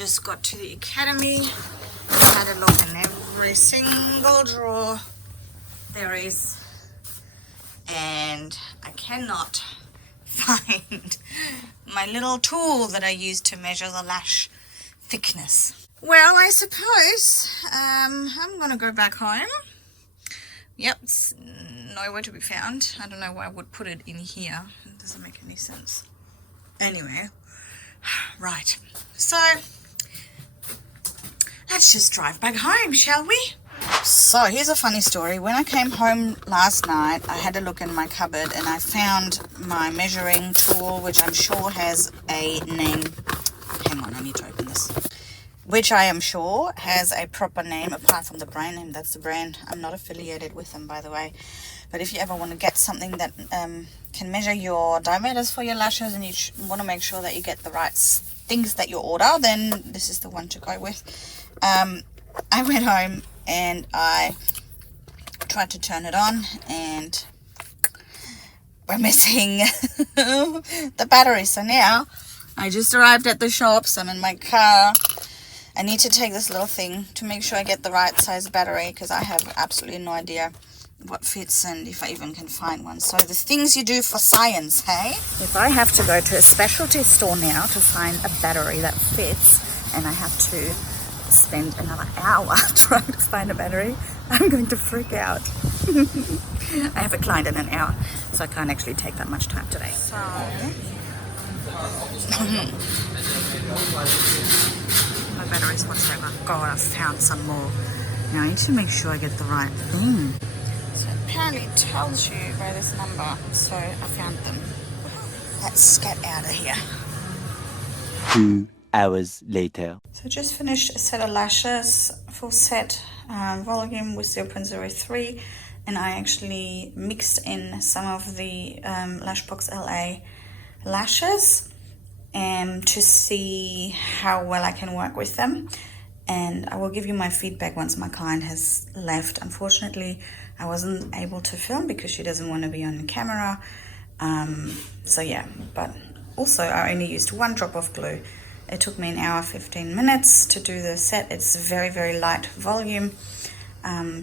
just got to the academy. Had a look in every single drawer there is, and I cannot find my little tool that I use to measure the lash thickness. Well, I suppose I'm gonna go back home. Yep, it's nowhere to be found. I don't know why I would put it in here. It doesn't make any sense. Anyway, right, so let's just drive back home, shall we? So here's a funny story. When I came home last night, I had a look in my cupboard and I found my measuring tool, which I'm sure has a name. Hang on, I need to open this. Which I am sure has a proper name apart from the brand name. That's the brand. I'm not affiliated with them, by the way. But if you ever want to get something that can measure your diameters for your lashes, and you want to make sure that you get the right things that you order, then this is the one to go with. I went home and I tried to turn it on, and we're missing the battery. So now I just arrived at the shops. I'm in my car. I need to take this little thing to make sure I get the right size battery, because I have absolutely no idea what fits and if I even can find one. So the things you do for science, hey? If I have to go to a specialty store now to find a battery that fits, and I have to spend another hour trying to find a battery, I'm going to freak out. I have a client in an hour, so I can't actually take that much time today. So my batteries whatsoever. God, I've found some more. Now I need to make sure I get the right thing. So apparently it tells you by this number, so I found them. Let's get out of here. 2 hours later. So I just finished a set of lashes, full set, volume with 0.03, and I actually mixed in some of the LashBox LA lashes to see how well I can work with them. And I will give you my feedback once my client has left. Unfortunately, I wasn't able to film because she doesn't want to be on the camera. So yeah, but also I only used 1 drop of glue. It took me an hour 15 minutes to do the set. It's very, very light volume.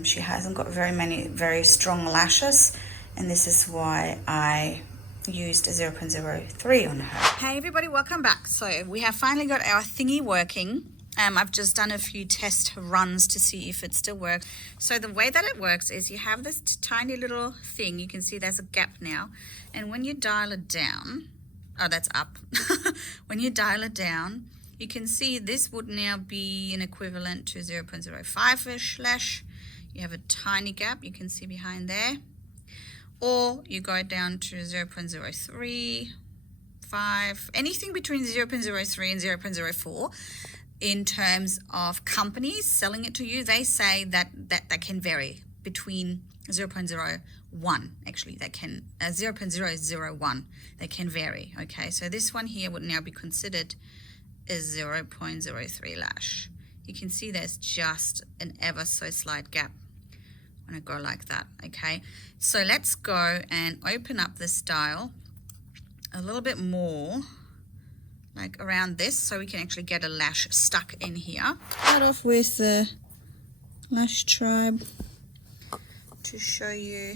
She hasn't got very strong lashes, and this is why I used a 0.03 on her. Hey everybody, welcome back. So we have finally got our thingy working. I've just done a few test runs to see if it still works. So the way that it works is you have this tiny little thing. You can see there's a gap now, and when you dial it down, oh, that's up. When you dial it down, you can see this would now be an equivalent to 0.05-ish lash. You have a tiny gap you can see behind there. Or you go down to 0.03, 5, anything between 0.03 and 0.04. In terms of companies selling it to you, they say that can vary between 0.01, actually, that can 0.001, they can vary. Okay, so this one here would now be considered as 0.03 lash. You can see there's just an ever so slight gap when I go like that. Okay, so let's go and open up this dial a little bit more, like around this, so we can actually get a lash stuck in here. Start off with the Lash Tribe to show you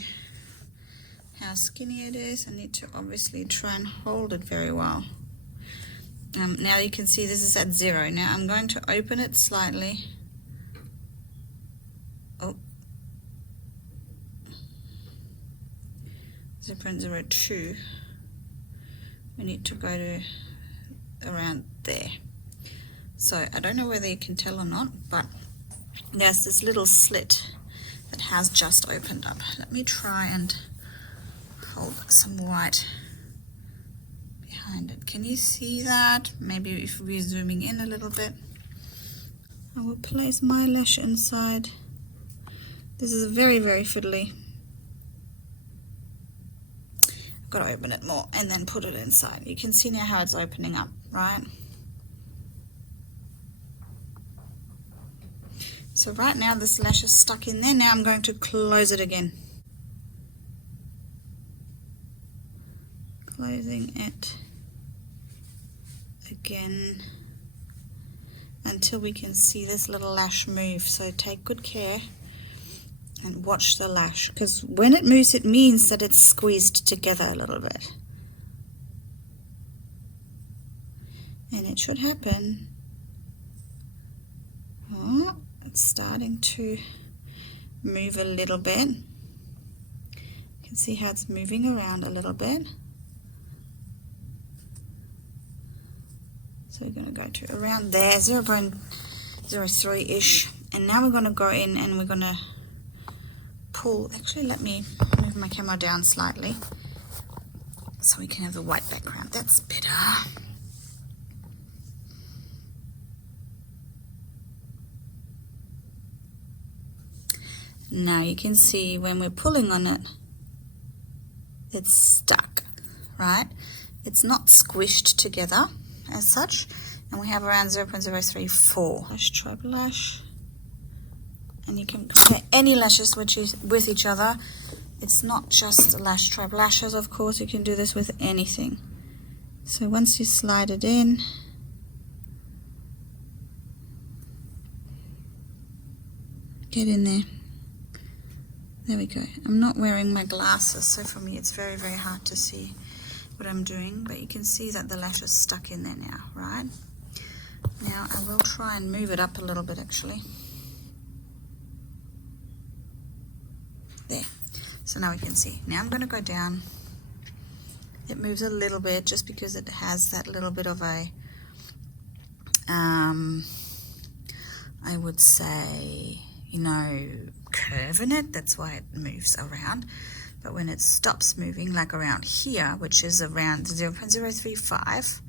how skinny it is. I need to obviously try and hold it very well. Now you can see this is at 0. Now I'm going to open it slightly. Oh, 0.02. We need to go to around there. So I don't know whether you can tell or not, but there's this little slit that has just opened up. Let me try and hold some white behind it. Can you see that? Maybe if we're zooming in a little bit. I will place my lash inside. This is very, very fiddly. I've got to open it more and then put it inside. You can see now how it's opening up, right? So right now this lash is stuck in there. Now I'm going to close it again. Closing it again. until we can see this little lash move. So take good care and watch the lash, because when it moves it means that it's squeezed together a little bit, and it should happen. Oh, it's starting to move a little bit. You can see how it's moving around a little bit. So we're going to go to around there, 0.03-ish, and now we're going to go in and we're going to pull. Actually, let me move my camera down slightly so we can have the white background. That's better. Now you can see when we're pulling on it, it's stuck, right? It's not squished together as such, and we have around 0.034. Lash Tribe Lash, and you can compare any lashes with each other. It's not just Lash Tribe Lashes, of course. You can do this with anything. So once you slide it in, get in there. There we go. I'm not wearing my glasses, so for me it's very, very hard to see what I'm doing, but you can see that the lash is stuck in there now, right? Now I will try and move it up a little bit, actually. There. So now we can see. Now I'm going to go down. It moves a little bit just because it has that little bit of a, I would say, you know, curve in it. That's why it moves around. But when it stops moving, like around here, which is around 0.035,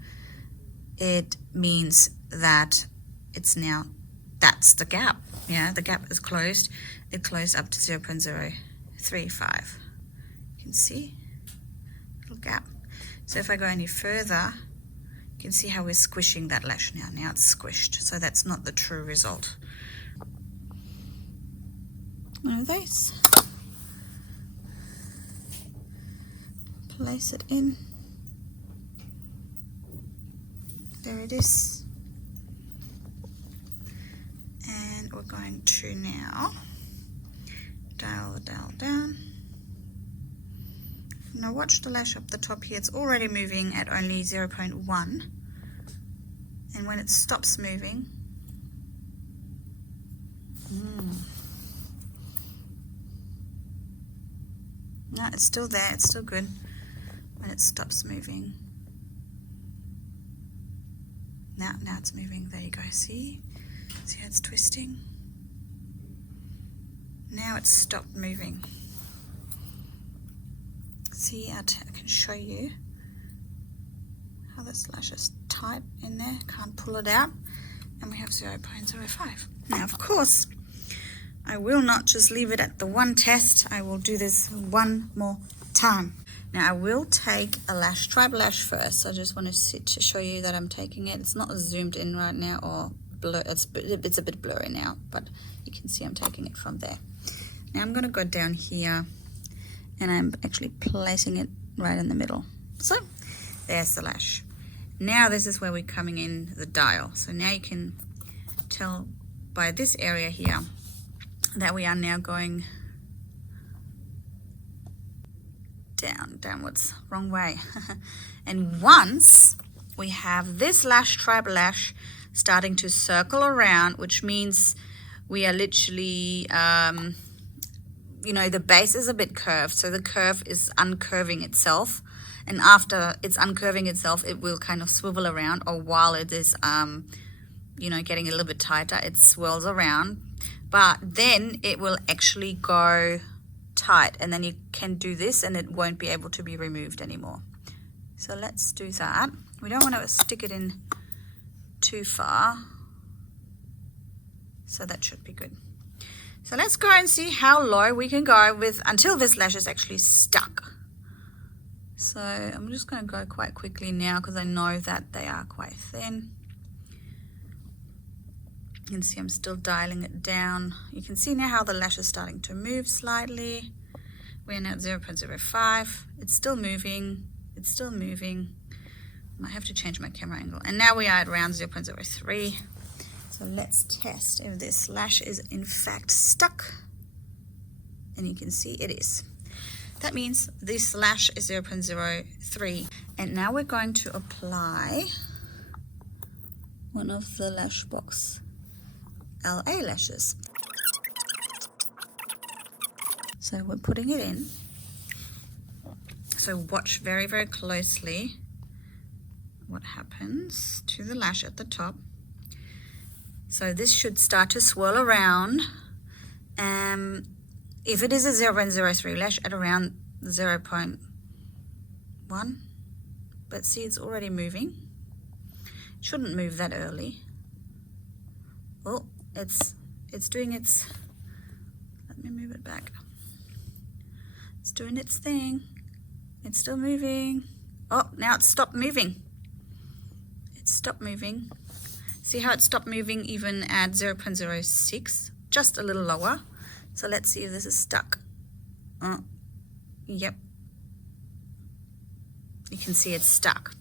it means that it's now, that's the gap. Yeah, the gap is closed. It closed up to 0.035. You can see little gap. So if I go any further, you can see how we're squishing that lash now. Now it's squished, so that's not the true result. One of those. Place it in. There it is. And we're going to now dial down. Now watch the lash up the top here. It's already moving at only 0.1. And when it stops moving, no, it's still there, it's still good. When it stops moving, now it's moving. There you go. See how it's twisting? Now it's stopped moving. See, I can show you how this lash is tight in there. Can't pull it out, and we have 0.05. Now, of course, I will not just leave it at the one test. I will do this one more time. Now I will take a Lash Tribe Lash first. I just want to show you that I'm taking it. It's not zoomed in right now, or blur. It's a bit blurry now, but you can see I'm taking it from there. Now I'm going to go down here, and I'm actually placing it right in the middle. So there's the lash. Now this is where we're coming in the dial. So now you can tell by this area here that we are now going downwards, wrong way. And once we have this Lash Tribe Lash starting to circle around, which means we are literally, you know, the base is a bit curved, so the curve is uncurving itself, and after it's uncurving itself, it will kind of swivel around, or while it is, you know, getting a little bit tighter, it swirls around, but then it will actually go tight, and then you can do this and it won't be able to be removed anymore. So let's do that. We don't want to stick it in too far, so that should be good. So let's go and see how low we can go with until this lash is actually stuck. So I'm just going to go quite quickly now because I know that they are quite thin. You can see I'm still dialing it down. You can see now how the lash is starting to move slightly. We're now at 0.05. It's still moving. It's still moving. I might have to change my camera angle. And now we are at around 0.03. So let's test if this lash is in fact stuck. And you can see it is. That means this lash is 0.03. And now we're going to apply one of the LashBox LA lashes. So we're putting it in. So watch very, very closely what happens to the lash at the top. So this should start to swirl around. If it is a 0.03 lash, at around 0.1, but see, it's already moving. It shouldn't move that early. Oh, it's doing its, let me move it back. It's doing its thing. It's still moving. Oh, now it's stopped moving. It stopped moving. See how it stopped moving even at 0.06, just a little lower. So let's see if this is stuck. Yep. You can see it's stuck.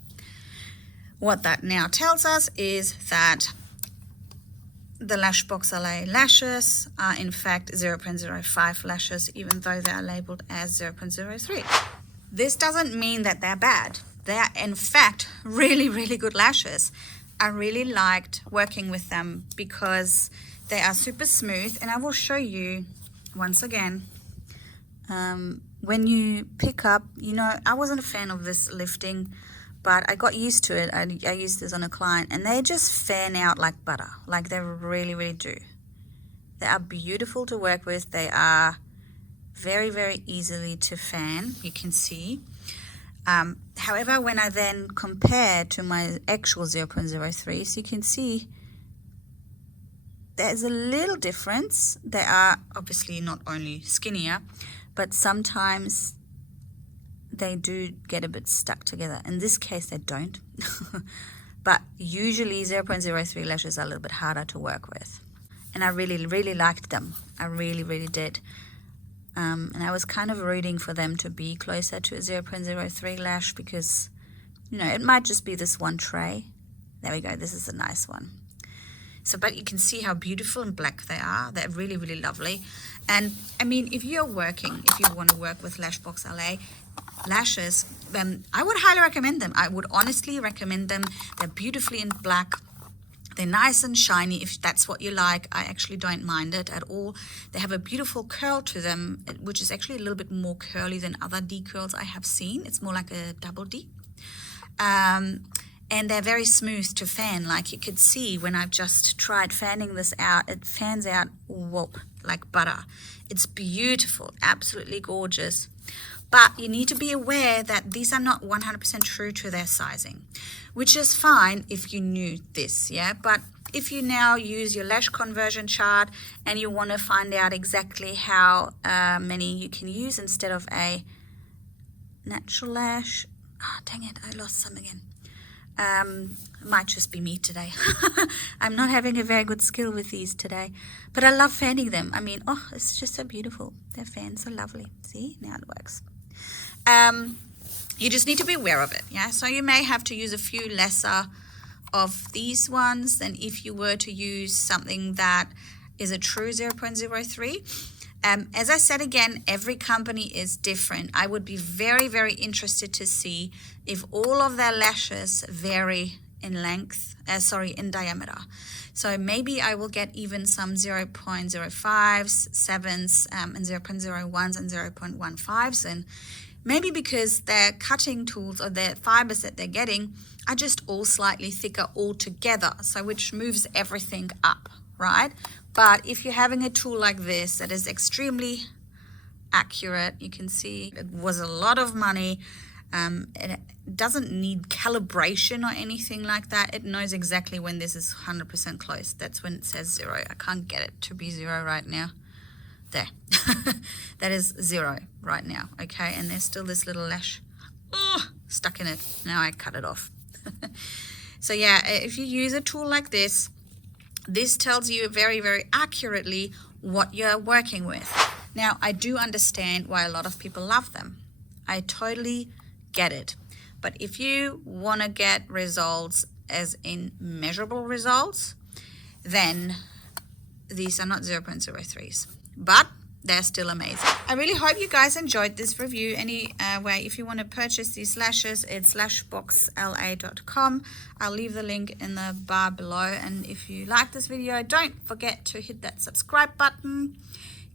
What that now tells us is that the LashBox LA lashes are in fact 0.05 lashes, even though they are labeled as 0.03. This doesn't mean that they're bad. They are in fact really, really good lashes. I really liked working with them because they are super smooth, and I will show you once again. When you pick up, you know, I wasn't a fan of this lifting, but I got used to it. I used this on a client, and they just fan out like butter, like they really, really do. They are beautiful to work with. They are very, very easily to fan, you can see. However, when I then compare to my actual 0.03, so you can see there's a little difference. They are obviously not only skinnier, but sometimes they do get a bit stuck together. In this case, they don't. But usually 0.03 lashes are a little bit harder to work with. And I really, really liked them. I really, really did. And I was kind of rooting for them to be closer to a 0.03 lash because, you know, it might just be this one tray. There we go. This is a nice one. So, but you can see how beautiful and black they are. They're really, really lovely. And I mean, if you want to work with LashBox LA lashes, then I would highly recommend them. I would honestly recommend them. They're beautifully in black. They're nice and shiny if that's what you like. I actually don't mind it at all. They have a beautiful curl to them, which is actually a little bit more curly than other D curls I have seen. It's more like a double D. And they're very smooth to fan. Like you could see when I've just tried fanning this out, it fans out whoop, like butter. It's beautiful, absolutely gorgeous. But you need to be aware that these are not 100% true to their sizing, which is fine if you knew this, yeah? But if you now use your lash conversion chart and you want to find out exactly how many you can use instead of a natural lash, dang it, I lost some again. Might just be me today. I'm not having a very good skill with these today, but I love fanning them. I mean, oh, it's just so beautiful. Their fans are lovely. See, now it works. You just need to be aware of it, yeah? So you may have to use a few lesser of these ones than if you were to use something that is a true 0.03. As I said again, every company is different. I would be very, very interested to see if all of their lashes vary in length, in diameter. So maybe I will get even some 0.05s, 7s, and 0.01s and 0.15s in. Maybe because their cutting tools or their fibers that they're getting are just all slightly thicker altogether, so which moves everything up, right? But if you're having a tool like this that is extremely accurate, you can see it was a lot of money. It doesn't need calibration or anything like that. It knows exactly when this is 100% close. That's when it says 0. I can't get it to be 0 right now. There. That is 0 right now, okay? And there's still this little lash stuck in it. Now I cut it off. So yeah, if you use a tool like this, this tells you very, very accurately what you're working with. Now, I do understand why a lot of people love them. I totally get it. But if you want to get results as in measurable results, then these are not 0.03s, but they're still amazing. I really hope you guys enjoyed this review. Anyway, if you want to purchase these lashes, it's LashBoxLA.com. I'll leave the link in the bar below. And if you like this video, don't forget to hit that subscribe button,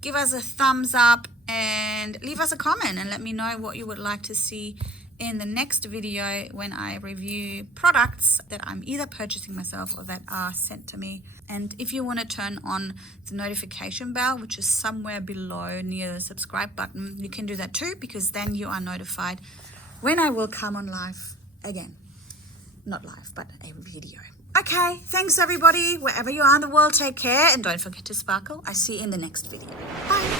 give us a thumbs up, and leave us a comment and let me know what you would like to see in the next video when I review products that I'm either purchasing myself or that are sent to me. And if you want to turn on the notification bell, which is somewhere below near the subscribe button, you can do that too, because then you are notified when I will come on live again. Not live, but a video. Okay, thanks everybody. Wherever you are in the world, take care and don't forget to sparkle. I see you in the next video. Bye.